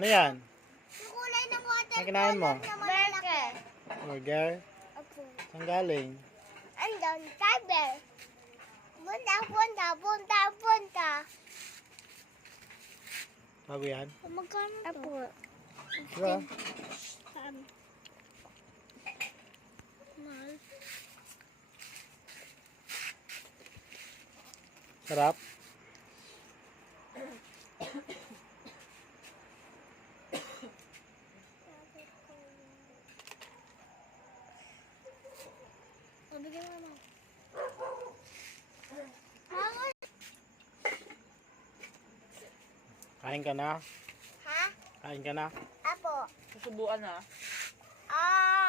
Ano yan? Yung kulay ng water Ang kinain mo? na malalaki. Burger? Opo. Saan galing? Andun, sabi. Punta, punta, punta, punta. Bago yan? Magkano to? Opo. Diba? Mahal. Sarap? Mabigyan mo naman. Mama. Kain ka na? Ha? Kain ka na? Apo. Susubuan na. Ah.